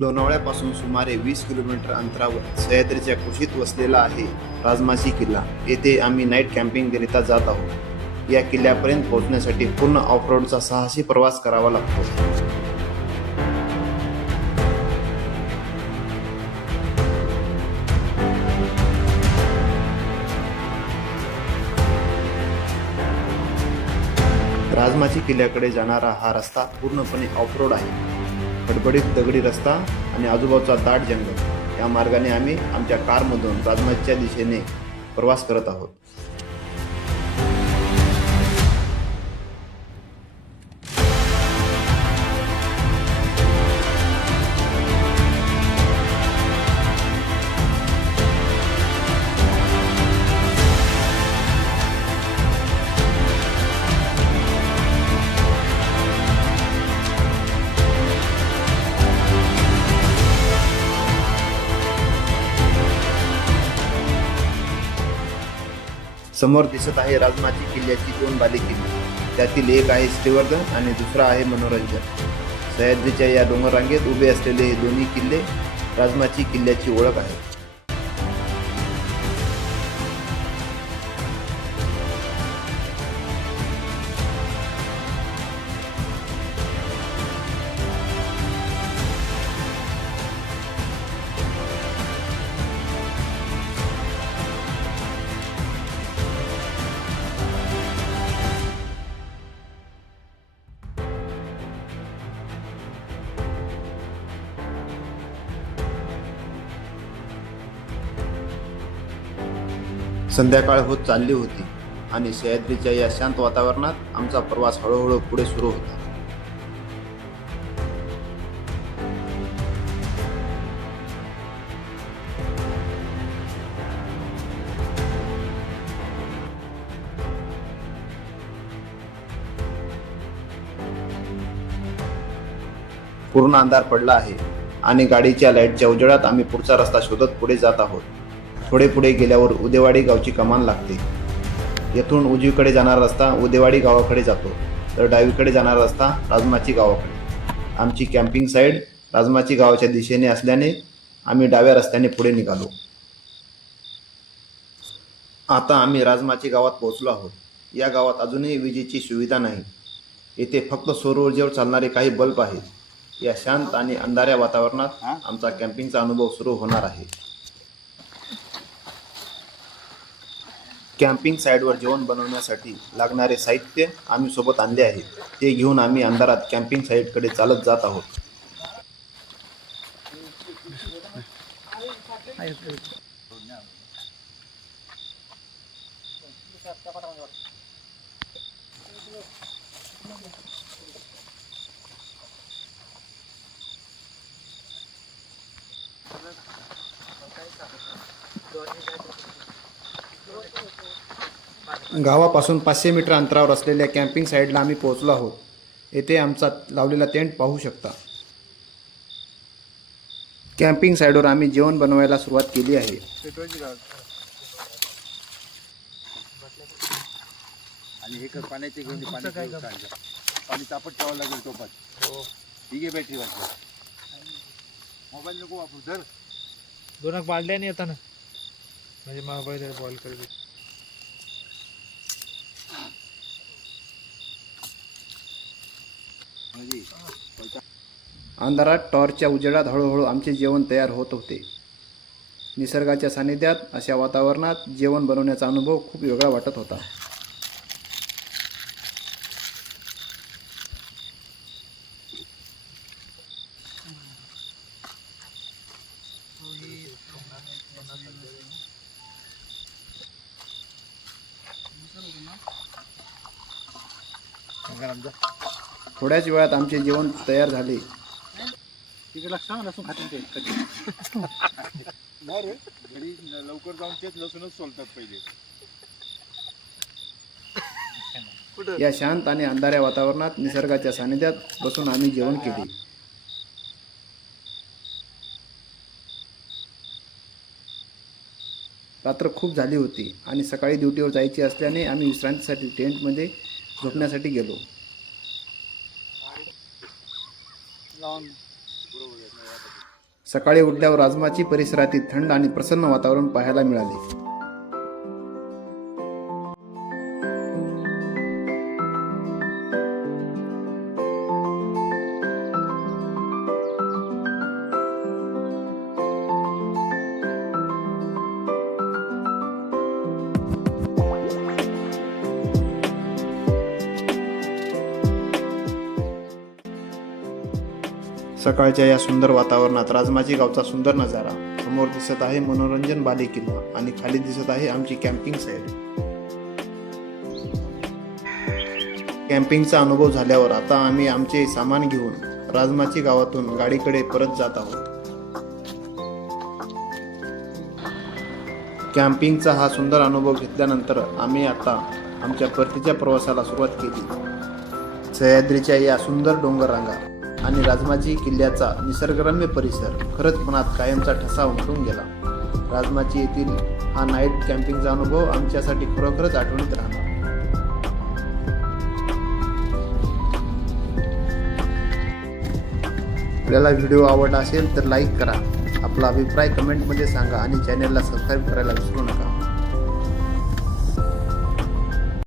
लोणावळ्यापासून सुमारे 20 किलोमीटर अंतरावर सह्याद्रीच्या कुशीत वसलेला आहे राजमाची किल्ला. येथे आम्ही नाईट कॅम्पिंगकरिता जात आहोत. या किल्ल्यापर्यंत पोहोचण्यासाठी पूर्ण ऑफरोडचा साहसी प्रवास करावा लागतो. राजमाची किल्ल्याकडे जाणारा हा रस्ता पूर्णपणे ऑफरोड आहे. खडबडीत दगडी रस्ता आणि आजूबाजूचा दाट जंगल. या मार्गाने आम्ही आमच्या कारमधून राजमाचीच्या दिशेने प्रवास करत आहोत. समोर दिसत आहे राजमाची किल्ल्याची 2 बालेकिल्ले. त्यातील एक आहे श्रीवर्धन आणि दुसरा आहे मनोरंजन. सह्याद्रीच्या या डोंगर रांगेत उभे असलेले हे दोन्ही किल्ले राजमाची किल्ल्याची ओळख आहे. संध्याकाळ होत चालली होती आणि सह्याद्रीच्या या शांत वातावरणात आमचा प्रवास हळूहळू पुढे सुरू होता. पूर्ण अंधार पडला आहे आणि गाडीच्या लाईटच्या उजेडात आम्ही पुढचा रस्ता शोधत पुढे जात आहोत. थोडे पुढे गेल्यावर उदेवाडी गावची कमान लागते. येथून उजवीकडे जाणारा रस्ता उदेवाडी गावाकडे जातो, तर डावीकडे जाणारा रस्ता राजमाची गावाकडे. आमची कॅम्पिंग साईड राजमाची गावाच्या दिशेने असल्याने आम्ही डाव्या रस्त्याने पुढे निघालो. आता आम्ही राजमाची गावात पोहोचलो आहोत. या गावात अजूनही विजेची सुविधा नाही. येथे फक्त सौर ऊर्जेवर चालणारे काही बल्ब आहेत. या शांत आणि अंधाऱ्या वातावरणात आमचा कॅम्पिंगचा अनुभव सुरू होणार आहे. कॅम्पिंग साईडवर जेवण बनवण्यासाठी लागणारे साहित्य आम्ही सोबत आणले आहे. ते घेऊन आम्ही अंधारात कॅम्पिंग साईटकडे चालत जात आहोत. गावापासून 500 मीटर अंतरावर असलेल्या कॅम्पिंग साईडला आम्ही पोहोचलो आहोत. येथे आमचा लावलेला टेंट पाहू शकता. कॅम्पिंग साईडवर आम्ही जेवण बनवायला सुरुवात केली आहे. आणि हे कर पाण्याचे घेऊन पाणी तापत ठेवावं लागेल टोपात. ठीक आहे, बॅटरी वाजवा. मोबाईल नको वापरू. धर 2 बालद्याने येताना म्हणजे मोबाईल बॉईल करत. अंधारात टॉर्चच्या उजेडात हळूहळू आमचे जेवण तयार होत होते. निसर्गाच्या सानिध्यात अशा वातावरणात जेवण बनवण्याचा अनुभव खूप वेगळा वाटत होता. थोड्याच वेळात आमचे जेवण तयार झाले. घरी लवकर जाऊन तेच लसूणच सोलतात पहिले. या शांत आणि अंधाऱ्या वातावरणात निसर्गाच्या सानिध्यात बसून आम्ही जेवण केले. रात्र खूप झाली होती आणि सकाळी ड्युटीवर जायची असल्याने आम्ही विश्रांतीसाठी टेंटमध्ये झोपण्यासाठी गेलो. सकाळी उठल्यावर राजमाची परिसरातील थंड आणि प्रसन्न वातावरण पाहायला मिळाले. सकाळच्या या सुंदर वातावरणात राजमाची गावचा सुंदर नजारा. समोर दिसत आहे मनोरंजन बालेकिल्ला आणि खाली दिसत आहे आमची कॅम्पिंग साईड. कॅम्पिंगचा अनुभव झाल्यावर आता आम्ही आमचे सामान घेऊन राजमाची गावातून गाडीकडे परत जात आहोत. कॅम्पिंगचा हा सुंदर अनुभव घेतल्यानंतर आम्ही आता आमच्या परतीच्या प्रवासाला सुरुवात केली. सह्याद्रीच्या या सुंदर डोंगर रांगा आणि राजमाची किल्ल्याचा निसर्गरम्य परिसर खरंच मनात कायमचा ठसा उमटून गेला. राजमाची येथील हा नाईट कॅम्पिंगचा अनुभव आमच्यासाठी खरोखरच आठवणीत राहणार. आपल्याला व्हिडिओ आवडला असेल तर लाईक करा, आपला अभिप्राय कमेंटमध्ये सांगा आणि चॅनलला सबस्क्राईब करायला विसरू नका.